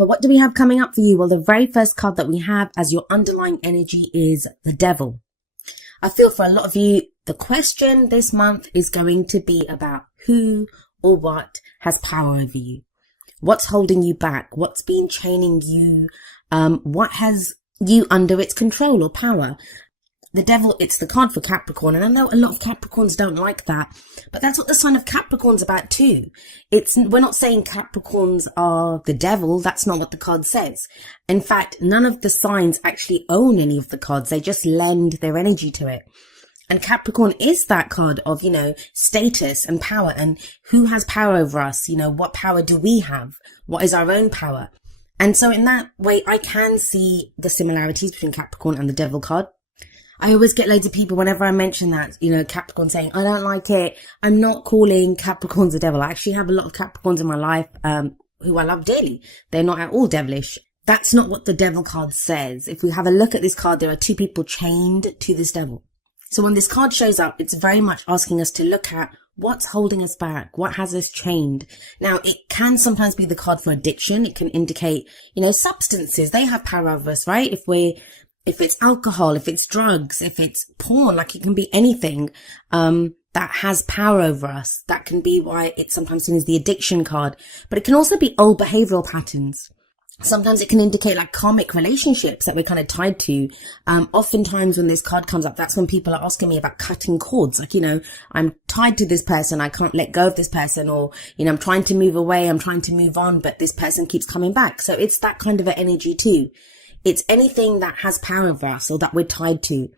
But what do we have coming up for you? Well, the very first card that we have as your underlying energy is the Devil. I feel for a lot of you, the question this month is going to be about who or what has power over you. What's holding you back? What's been chaining you? What has you under its control or power? The Devil, it's the card for Capricorn. And I know a lot of Capricorns don't like that, but that's what the sign of Capricorn's about too. We're not saying Capricorns are the devil. That's not what the card says. In fact, none of the signs actually own any of the cards. They just lend their energy to it. And Capricorn is that card of, status and power, and who has power over us? What power do we have? What is our own power? And so in that way, I can see the similarities between Capricorn and the Devil card. I always get loads of people whenever I mention that, Capricorn saying, I don't like it. I'm not calling Capricorns the devil. I actually have a lot of Capricorns in my life, who I love dearly. They're not at all devilish. That's not what the Devil card says. If we have a look at this card, there are two people chained to this devil. So when this card shows up, it's very much asking us to look at what's holding us back, what has us chained. Now, it can sometimes be the card for addiction. It can indicate, substances. They have power over us, right? If it's alcohol, if it's drugs, if it's porn, like it can be anything, that has power over us. That can be why it's sometimes seen as the addiction card, but it can also be old behavioral patterns. Sometimes it can indicate like karmic relationships that we're kind of tied to. Oftentimes when this card comes up, that's when people are asking me about cutting cords. Like, I'm tied to this person. I can't let go of this person, or, I'm trying to move away. I'm trying to move on, but this person keeps coming back. So it's that kind of an energy too. It's anything that has power over us or that we're tied to.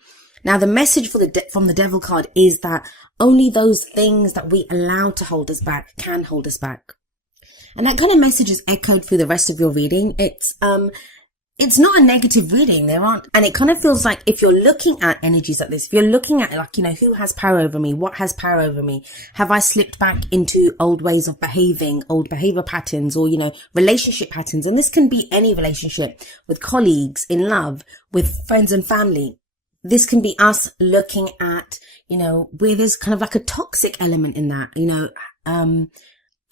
Now, the message from the Devil card is that only those things that we allow to hold us back can hold us back. And that kind of message is echoed through the rest of your reading. It's not a negative reading. And it kind of feels like if you're looking at energies like this, if you're looking at who has power over me? What has power over me? Have I slipped back into old ways of behaving, old behavior patterns, or, relationship patterns? And this can be any relationship, with colleagues, in love, with friends and family. This can be us looking at, where there's kind of like a toxic element in that,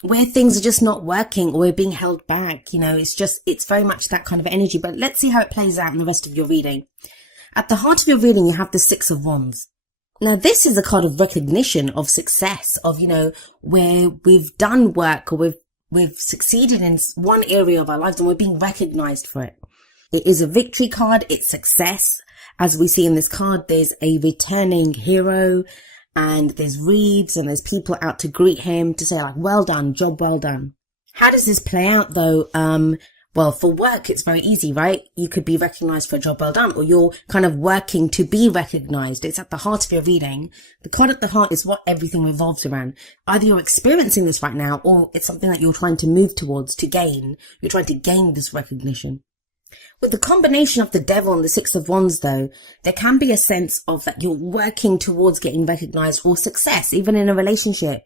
where things are just not working or we're being held back. It's very much that kind of energy. But let's see how it plays out in the rest of your reading. At the heart of your reading, you have the Six of Wands. Now, this is a card of recognition, of success, of, where we've done work or we've succeeded in one area of our lives and we're being recognized for it. It is a victory card. It's success. As we see in this card, there's a returning hero, and there's wreaths and there's people out to greet him to say well done, job well done. How does this play out though? Well, for work, it's very easy, right? You could be recognized for a job well done, or you're kind of working to be recognized. It's at the heart of your reading. The card at the heart is what everything revolves around. Either you're experiencing this right now, or it's something that you're trying to move towards, to gain. You're trying to gain this recognition. With the combination of the Devil and the Six of Wands, though, there can be a sense of that you're working towards getting recognized or success, even in a relationship.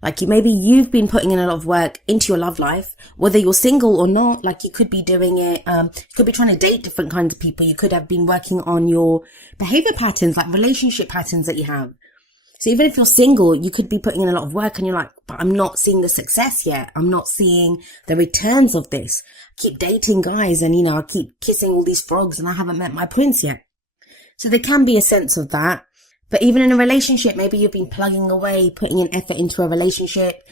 Like maybe you've been putting in a lot of work into your love life, whether you're single or not. Like you could be doing it, you could be trying to date different kinds of people. You could have been working on your behavior patterns, like relationship patterns that you have. So even if you're single, you could be putting in a lot of work and you're like, but I'm not seeing the success yet. I'm not seeing the returns of this. I keep dating guys and, I keep kissing all these frogs and I haven't met my prince yet. So there can be a sense of that. But even in a relationship, maybe you've been plugging away, putting an effort into a relationship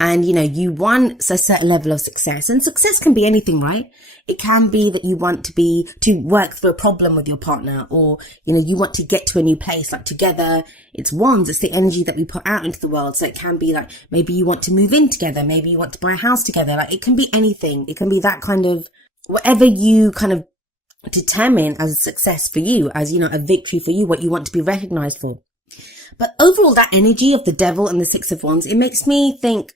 and, you want a certain level of success. And success can be anything, right? It can be that you want to work through a problem with your partner, or, you want to get to a new place, like together. It's wands. It's the energy that we put out into the world. So it can be like, maybe you want to move in together. Maybe you want to buy a house together. Like it can be anything. It can be that kind of, whatever you kind of determine as a success for you, as, a victory for you, what you want to be recognized for. But overall, that energy of the Devil and the Six of Wands, it makes me think,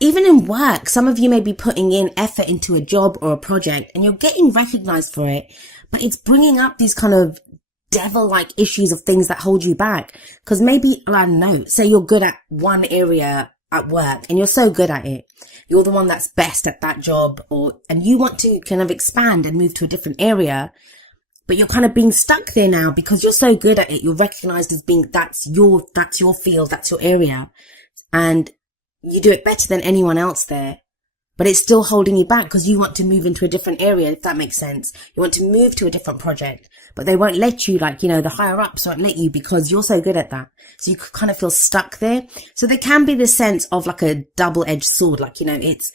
even in work, some of you may be putting in effort into a job or a project and you're getting recognized for it, but it's bringing up these kind of devil-like issues of things that hold you back. Because maybe, I don't know, say you're good at one area at work and you're so good at it. You're the one that's best at that job, and you want to kind of expand and move to a different area. But you're kind of being stuck there now because you're so good at it. You're recognized as being, that's your field, that's your area. And you do it better than anyone else there. but it's still holding you back because you want to move into a different area, if that makes sense. You want to move to a different project, but they won't let you, like, the higher ups won't let you because you're so good at that. So you kind of feel stuck there. So there can be this sense of like a double-edged sword, like, it's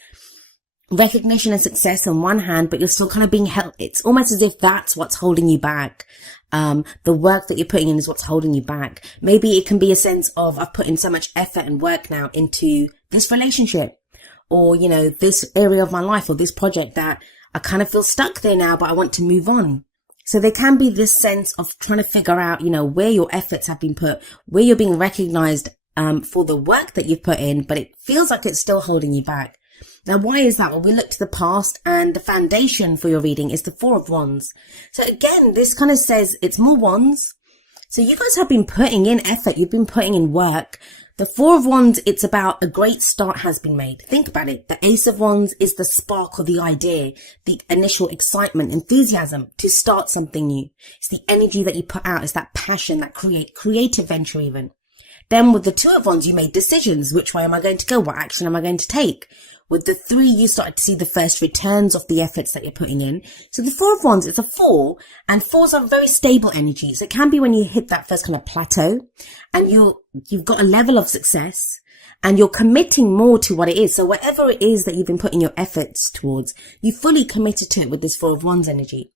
recognition and success on one hand, but you're still kind of being held. It's almost as if that's what's holding you back. The work that you're putting in is what's holding you back. Maybe it can be a sense of, I've put in so much effort and work now into this relationship, or, this area of my life, or this project, that I kind of feel stuck there now, but I want to move on. So there can be this sense of trying to figure out, where your efforts have been put, where you're being recognized, for the work that you've put in, but it feels like it's still holding you back. Now, why is that? Well, we look to the past, and the foundation for your reading is the Four of Wands. So again, this kind of says it's more wands. So you guys have been putting in effort. You've been putting in work. The Four of Wands, it's about a great start has been made. Think about it. The Ace of Wands is the spark or the idea, the initial excitement, enthusiasm to start something new. It's the energy that you put out. It's that passion, that creative venture even. Then with the Two of Wands, you made decisions. Which way am I going to go? What action am I going to take? With the Three, you started to see the first returns of the efforts that you're putting in. So the Four of Wands, it's a four, and fours are very stable energies. It can be when you hit that first kind of plateau and you've got a level of success and you're committing more to what it is. So whatever it is that you've been putting your efforts towards, you fully committed to it with this Four of Wands energy.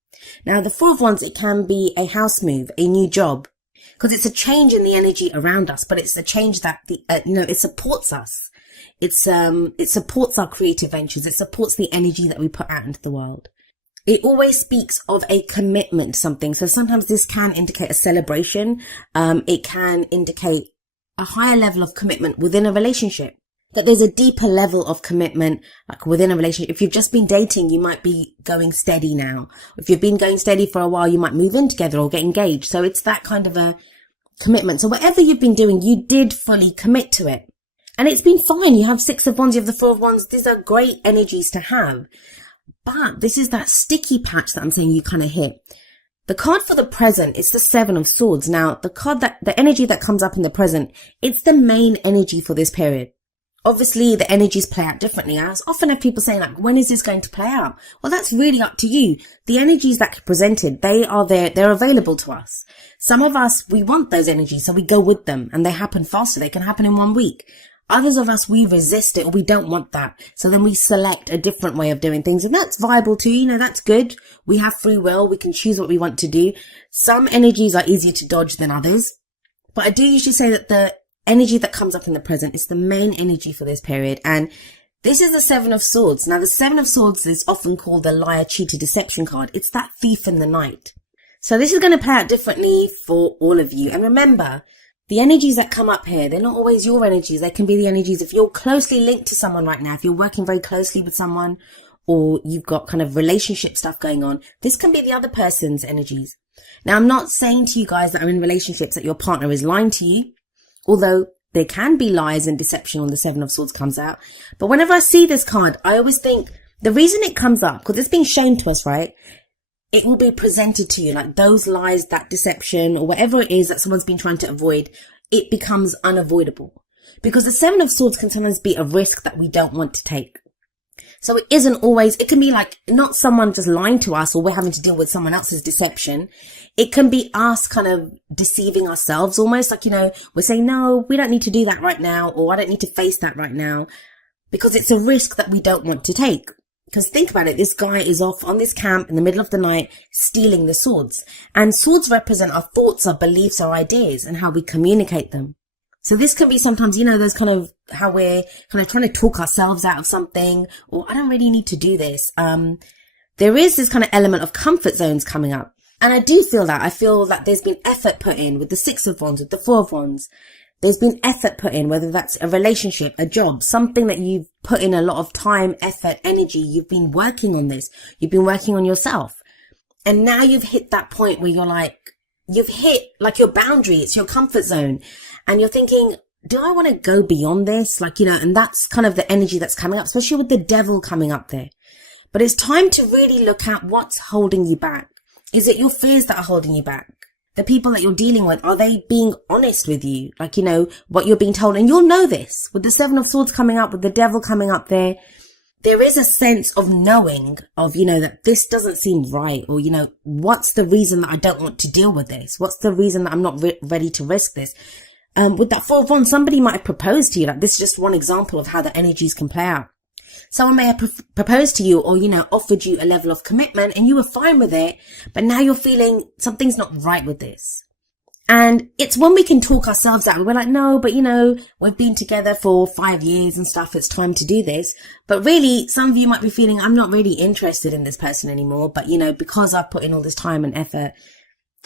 Now the Four of Wands, it can be a house move, a new job, because it's a change in the energy around us, but it's a change that it supports us. It supports our creative ventures. It supports the energy that we put out into the world. It always speaks of a commitment to something. So sometimes this can indicate a celebration. It can indicate a higher level of commitment within a relationship. That there's a deeper level of commitment, like within a relationship. If you've just been dating, you might be going steady now. If you've been going steady for a while, you might move in together or get engaged. So it's that kind of a commitment. So whatever you've been doing, you did fully commit to it. And it's been fine. You have Six of Wands, you have the Four of Wands. These are great energies to have. But this is that sticky patch that I'm saying you kind of hit. The card for the present, it's the Seven of Swords. Now, the energy that comes up in the present, it's the main energy for this period. Obviously, the energies play out differently. I often have people saying, like, when is this going to play out? Well, that's really up to you. The energies that are presented, they are there. They're available to us. Some of us, we want those energies, so we go with them and they happen faster. They can happen in 1 week. Others of us, we resist it or we don't want that. So then we select a different way of doing things. And that's viable too. That's good. We have free will. We can choose what we want to do. Some energies are easier to dodge than others. But I do usually say that the energy that comes up in the present is the main energy for this period. And this is the Seven of Swords. Now, the Seven of Swords is often called the liar, cheater, deception card. It's that thief in the night. So this is going to play out differently for all of you. And remember, the energies that come up here, they're not always your energies. They can be the energies if you're closely linked to someone right now, if you're working very closely with someone, or you've got kind of relationship stuff going on. This can be the other person's energies. Now, I'm not saying to you guys that are in relationships that your partner is lying to you, although there can be lies and deception when the Seven of Swords comes out. But whenever I see this card, I always think the reason it comes up, because it's being shown to us, right? It will be presented to you, like those lies, that deception, or whatever it is that someone's been trying to avoid, it becomes unavoidable. Because the Seven of Swords can sometimes be a risk that we don't want to take. So it isn't always, it can be like not someone just lying to us or we're having to deal with someone else's deception. It can be us kind of deceiving ourselves almost, like, we're saying, no, we don't need to do that right now, or I don't need to face that right now, because it's a risk that we don't want to take. Because think about it, this guy is off on this camp in the middle of the night stealing the swords. And swords represent our thoughts, our beliefs, our ideas, and how we communicate them. So this can be sometimes, those kind of how we're kind of trying to talk ourselves out of something, or I don't really need to do this. There is this kind of element of comfort zones coming up. And I do feel that. I feel that there's been effort put in with the Six of Wands, with the Four of Wands. There's been effort put in, whether that's a relationship, a job, something that you've put in a lot of time, effort, energy. You've been working on this. You've been working on yourself. And now you've hit that point where you've hit like your boundary. It's your comfort zone. And you're thinking, do I want to go beyond this? And that's kind of the energy that's coming up, especially with the Devil coming up there. But it's time to really look at what's holding you back. Is it your fears that are holding you back? The people that you're dealing with, are they being honest with you? What you're being told. And you'll know this with the Seven of Swords coming up, with the Devil coming up there. there is a sense of knowing of, that this doesn't seem right, or, what's the reason that I don't want to deal with this? What's the reason that I'm not ready to risk this? With that 4 of Wands, somebody might have proposed to you. Like, this is just one example of how the energies can play out. Someone may have proposed to you, or, offered you a level of commitment and you were fine with it, but now you're feeling something's not right with this. And it's when we can talk ourselves out. We're like, no, but we've been together for 5 years and stuff. It's time to do this. But really, some of you might be feeling, I'm not really interested in this person anymore. But, because I've put in all this time and effort,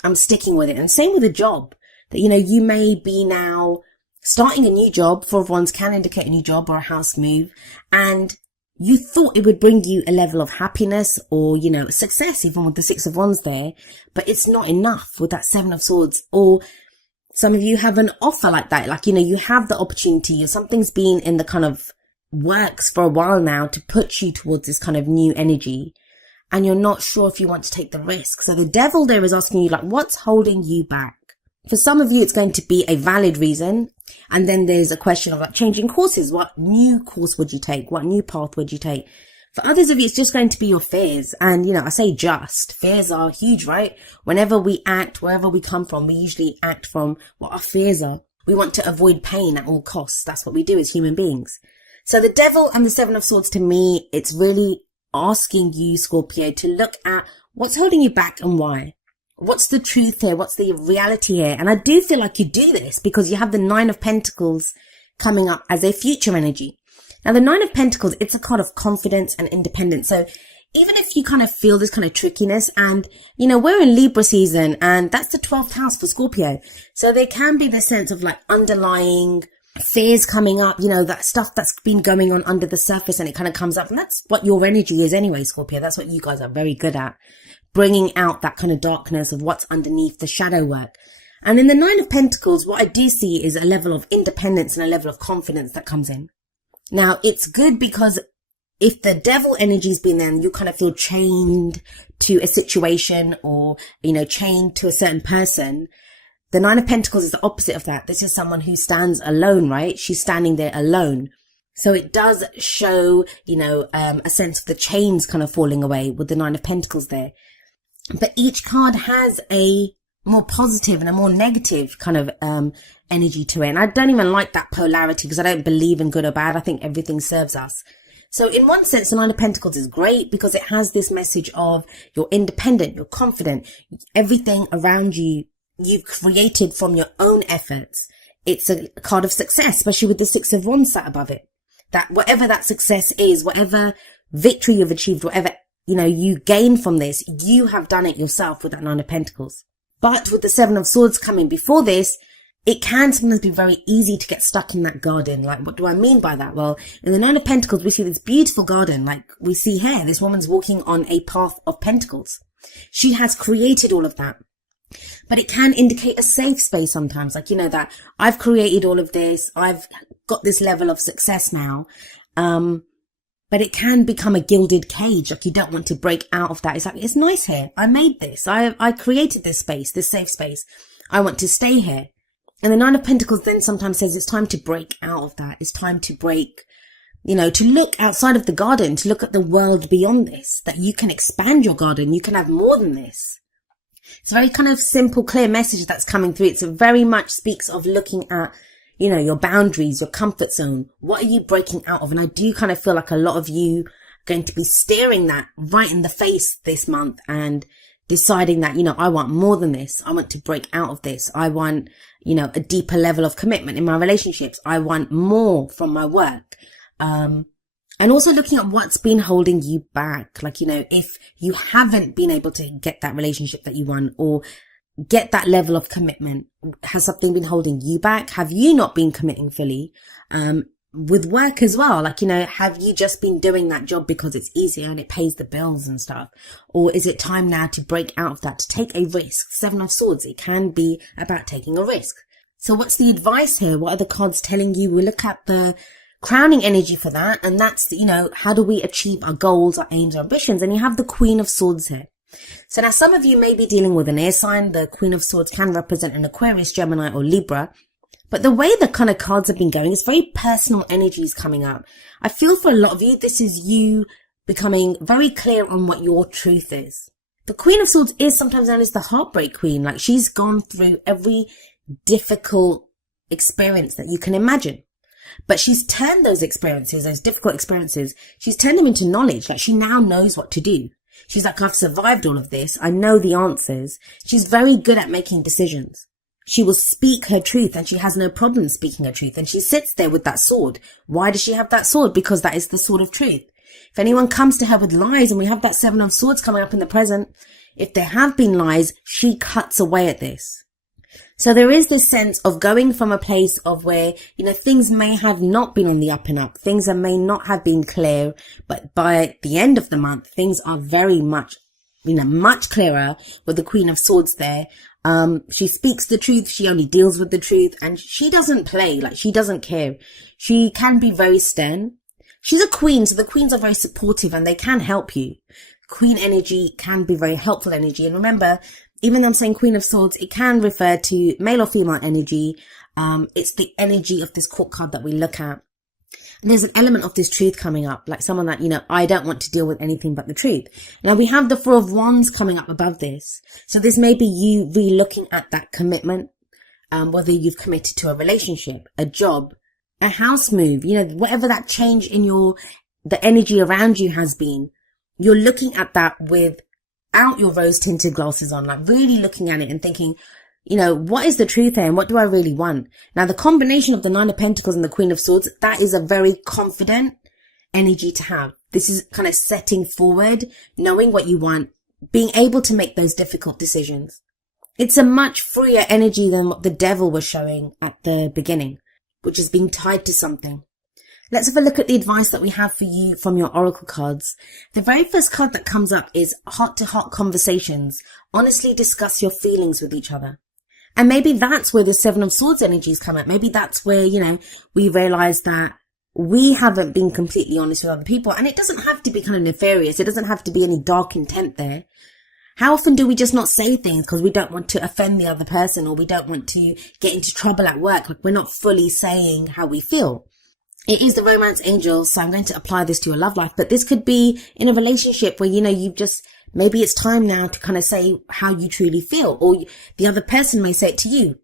I'm sticking with it. And same with a job that, you may be now starting a new job. 4 of Wands can indicate a new job or a house move. And you thought it would bring you a level of happiness or, success, even with the 6 of Wands there, but it's not enough with that 7 of Swords. Or some of you have an offer like that. Like, you have the opportunity, or something's been in the kind of works for a while now to put you towards this kind of new energy. And you're not sure if you want to take the risk. So the devil there is asking you, like, what's holding you back? For some of you, it's going to be a valid reason. And then there's a question of like changing courses. What new course would you take? What new path would you take? For others of you, it's just going to be your fears. And, I say just. Fears are huge, right? Whenever we act, wherever we come from, we usually act from what our fears are. We want to avoid pain at all costs. That's what we do as human beings. So the devil and the 7 of Swords, to me, it's really asking you, Scorpio, to look at what's holding you back and why. What's the truth here? What's the reality here? And I do feel like you do this because you have the 9 of Pentacles coming up as a future energy. Now, the 9 of Pentacles, it's a card of confidence and independence. So even if you kind of feel this kind of trickiness and, we're in Libra season and that's the 12th house for Scorpio. So there can be this sense of like underlying fears coming up, that stuff that's been going on under the surface and it kind of comes up. And that's what your energy is anyway, Scorpio. That's what you guys are very good at. Bringing out that kind of darkness of what's underneath the shadow work. And in the 9 of Pentacles, what I do see is a level of independence and a level of confidence that comes in. Now, it's good because if the devil energy's been there and you kind of feel chained to a situation or, chained to a certain person, the 9 of Pentacles is the opposite of that. This is someone who stands alone, right? She's standing there alone. So it does show, a sense of the chains kind of falling away with the 9 of Pentacles there. But each card has a more positive and a more negative kind of energy to it. And I don't even like that polarity because I don't believe in good or bad. I think everything serves us. So in one sense, the 9 of Pentacles is great because it has this message of you're independent, you're confident, everything around you, you've created from your own efforts. It's a card of success, especially with the 6 of Wands sat above it. That whatever that success is, whatever victory you've achieved, whatever you gain from this, you have done it yourself with that 9 of Pentacles. But with the 7 of Swords coming before this, it can sometimes be very easy to get stuck in that garden. Like, what do I mean by that? Well, in the 9 of Pentacles, we see this beautiful garden. Like we see here, this woman's walking on a path of pentacles. She has created all of that. But it can indicate a safe space sometimes. Like, that I've created all of this. I've got this level of success now. But it can become a gilded cage. Like you don't want to break out of that. It's like, it's nice here. I made this. I created this space, this safe space. I want to stay here. And the 9 of Pentacles then sometimes says it's time to break out of that. It's time to break, to look outside of the garden, to look at the world beyond this, that you can expand your garden. You can have more than this. It's a very kind of simple, clear message that's coming through. It's very much speaks of looking at, your boundaries, your comfort zone. What are you breaking out of? And I do kind of feel like a lot of you are going to be staring that right in the face this month and deciding that, I want more than this. I want to break out of this. I want, a deeper level of commitment in my relationships. I want more from my work. And also looking at what's been holding you back. Like, if you haven't been able to get that relationship that you want or get that level of commitment, has something been holding you back? Have you not been committing fully? With work as well, like, have you just been doing that job because it's easier and it pays the bills and stuff? Or is it time now to break out of that, to take a risk? 7 of Swords, it can be about taking a risk. So what's the advice here? What are the cards telling you? We look at the crowning energy for that. And that's, how do we achieve our goals, our aims, our ambitions? And you have the Queen of Swords here. So now some of you may be dealing with an air sign. The Queen of Swords can represent an Aquarius, Gemini or Libra. But the way the kind of cards have been going is very personal energies coming up. I feel for a lot of you, this is you becoming very clear on what your truth is. The Queen of Swords is sometimes known as the heartbreak queen. Like, she's gone through every difficult experience that you can imagine. But she's turned those experiences, those difficult experiences, she's turned them into knowledge. Like, she now knows what to do. She's like, I've survived all of this. I know the answers. She's very good at making decisions. She will speak her truth, and she has no problem speaking her truth. And she sits there with that sword. Why does she have that sword? Because that is the sword of truth. If anyone comes to her with lies, and we have that 7 of Swords coming up in the present, if there have been lies, she cuts away at this. So there is this sense of going from a place of where, things may have not been on the up and up. Things may not have been clear, but by the end of the month, things are very much, much clearer with the Queen of Swords there. She speaks the truth. She only deals with the truth, and she doesn't play. Like, she doesn't care. She can be very stern. She's a queen, so the queens are very supportive and they can help you. Queen energy can be very helpful energy. And remember, even though I'm saying Queen of Swords, it can refer to male or female energy. It's the energy of this court card that we look at. And there's an element of this truth coming up, like someone that, I don't want to deal with anything but the truth. Now we have the 4 of Wands coming up above this. So this may be you re-looking at that commitment, whether you've committed to a relationship, a job, a house move, whatever that change in the energy around you has been, you're looking at that without your rose tinted glasses on, like really looking at it and thinking, what is the truth here and what do I really want? Now, the combination of the 9 of Pentacles and the Queen of Swords, that is a very confident energy to have. This is kind of setting forward, knowing what you want, being able to make those difficult decisions. It's a much freer energy than what the Devil was showing at the beginning, which is being tied to something. Let's have a look at the advice that we have for you from your oracle cards. The very first card that comes up is heart-to-heart conversations. Honestly discuss your feelings with each other. And maybe that's where the 7 of Swords energies come up. Maybe that's where, we realize that we haven't been completely honest with other people. And it doesn't have to be kind of nefarious. It doesn't have to be any dark intent there. How often do we just not say things because we don't want to offend the other person, or we don't want to get into trouble at work? Like, we're not fully saying how we feel. It is the romance angel, so I'm going to apply this to your love life. But this could be in a relationship where, maybe it's time now to kind of say how you truly feel, or the other person may say it to you.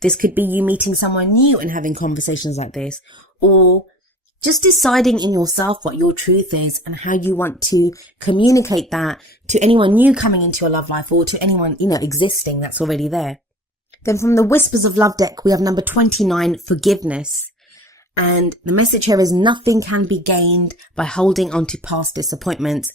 This could be you meeting someone new and having conversations like this, or just deciding in yourself what your truth is and how you want to communicate that to anyone new coming into your love life, or to anyone, existing that's already there. Then from the Whispers of Love deck, we have number 29, forgiveness. And the message here is nothing can be gained by holding on to past disappointments.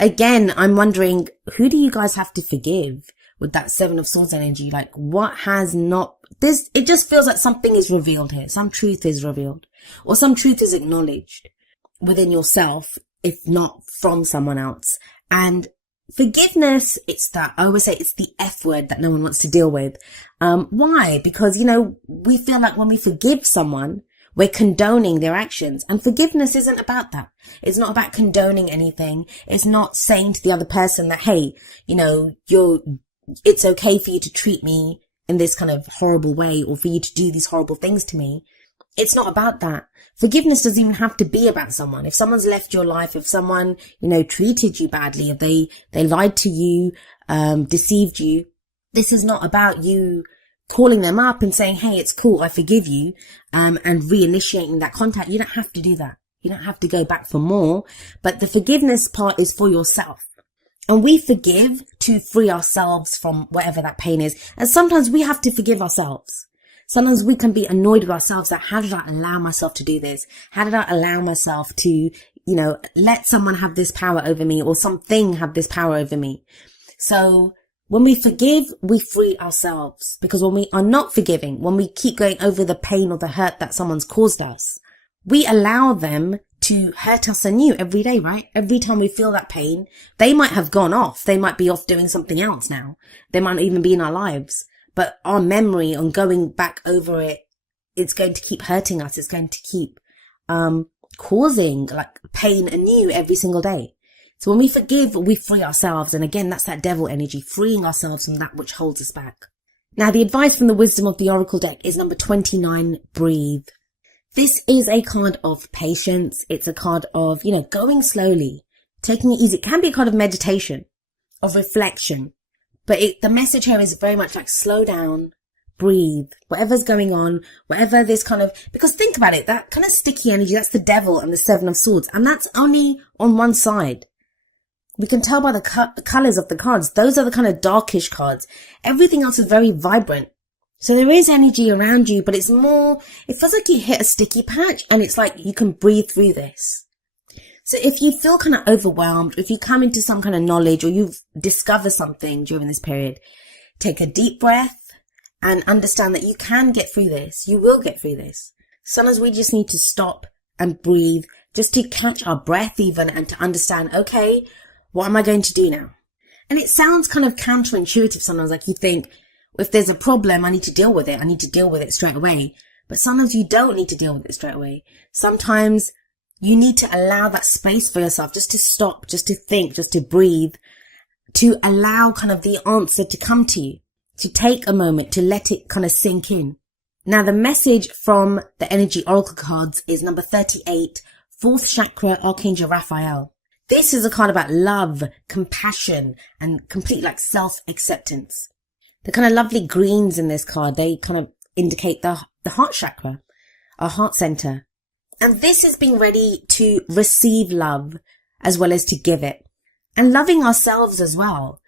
Again, I'm wondering, who do you guys have to forgive with that 7 of Swords energy? Like, what has not, it just feels like something is revealed here. Some truth is revealed, or some truth is acknowledged within yourself, if not from someone else. And forgiveness, I always say it's the F word that no one wants to deal with. Why? Because, we feel like when we forgive someone, we're condoning their actions, and forgiveness isn't about that. It's not about condoning anything. It's not saying to the other person that, hey, it's okay for you to treat me in this kind of horrible way, or for you to do these horrible things to me. It's not about that. Forgiveness doesn't even have to be about someone. If someone's left your life, if someone, treated you badly, if they lied to you, deceived you, this is not about you calling them up and saying, hey, it's cool, I forgive you, and reinitiating that contact. You don't have to do that. You don't have to go back for more. But the forgiveness part is for yourself. And we forgive to free ourselves from whatever that pain is. And sometimes we have to forgive ourselves. Sometimes we can be annoyed with ourselves that, how did I allow myself to do this? How did I allow myself to, let someone have this power over me, or something have this power over me? So when we forgive, we free ourselves. Because when we are not forgiving, when we keep going over the pain or the hurt that someone's caused us, we allow them to hurt us anew every day, right? Every time we feel that pain, they might have gone off. They might be off doing something else now. They might not even be in our lives. But our memory on going back over it, it's going to keep hurting us. It's going to keep causing like pain anew every single day. So when we forgive, we free ourselves. And again, that's that devil energy, freeing ourselves from that which holds us back. Now, the advice from the Wisdom of the Oracle deck is number 29, breathe. This is a card of patience. It's a card of, going slowly, taking it easy. It can be a card of meditation, of reflection. But the message here is very much like slow down, breathe, whatever's going on, whatever this because think about it, that kind of sticky energy, that's the devil and the Seven of Swords. And that's only on one side. We can tell by the colors of the cards. Those are the kind of darkish cards. Everything else is very vibrant. So there is energy around you, but it feels like you hit a sticky patch and it's like you can breathe through this. So if you feel kind of overwhelmed, if you come into some kind of knowledge or you've discovered something during this period, take a deep breath and understand that you can get through this. You will get through this. Sometimes we just need to stop and breathe, just to catch our breath even, and to understand, okay, what am I going to do now? And it sounds kind of counterintuitive sometimes, like you think, if there's a problem, I need to deal with it. I need to deal with it straight away. But sometimes you don't need to deal with it straight away. Sometimes you need to allow that space for yourself, just to stop, just to think, just to breathe, to allow kind of the answer to come to you, to take a moment, to let it kind of sink in. Now, the message from the Energy Oracle cards is number 38, 4th Chakra, Archangel Raphael. This is a card about love, compassion, and complete self-acceptance. The kind of lovely greens in this card, they kind of indicate the heart chakra, our heart center. And this is being ready to receive love as well as to give it. And loving ourselves as well.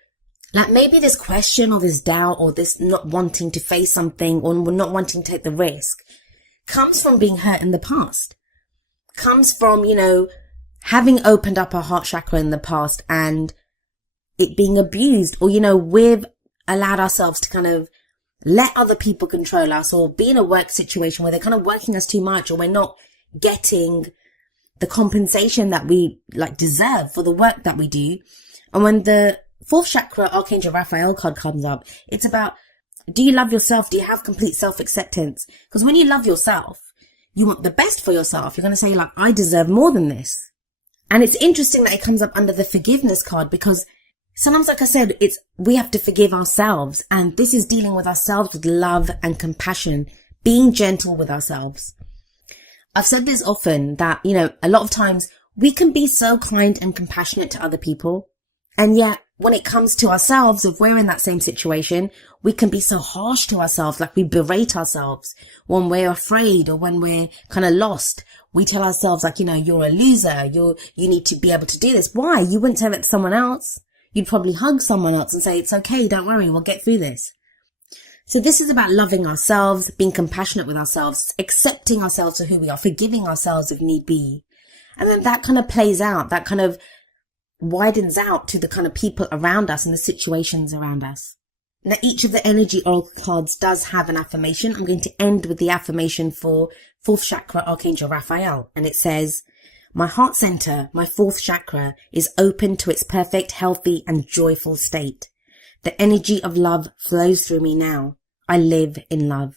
Like maybe this question or this doubt or this not wanting to face something or not wanting to take the risk comes from being hurt in the past. Comes from, having opened up our heart chakra in the past and it being abused, or, we've allowed ourselves to kind of let other people control us, or be in a work situation where they're kind of working us too much, or we're not getting the compensation that we deserve for the work that we do. And when the 4th Chakra Archangel Raphael card comes up, it's about, do you love yourself? Do you have complete self-acceptance? Because when you love yourself, you want the best for yourself. You're going to say I deserve more than this. And it's interesting that it comes up under the forgiveness card, because sometimes, like I said, we have to forgive ourselves. And this is dealing with ourselves with love and compassion, being gentle with ourselves. I've said this often that, a lot of times we can be so kind and compassionate to other people. And yet when it comes to ourselves, if we're in that same situation, we can be so harsh to ourselves, like we berate ourselves when we're afraid or when we're kind of lost. We tell ourselves you're a loser. You need to be able to do this. Why? You wouldn't say that to someone else. You'd probably hug someone else and say, it's okay. Don't worry. We'll get through this. So this is about loving ourselves, being compassionate with ourselves, accepting ourselves for who we are, forgiving ourselves if need be. And then that kind of plays out, that kind of widens out to the kind of people around us and the situations around us. Now, each of the Energy Oracle cards does have an affirmation. I'm going to end with the affirmation for 4th Chakra Archangel Raphael. And it says, my heart center, my 4th chakra, is open to its perfect, healthy, and joyful state. The energy of love flows through me now. I live in love.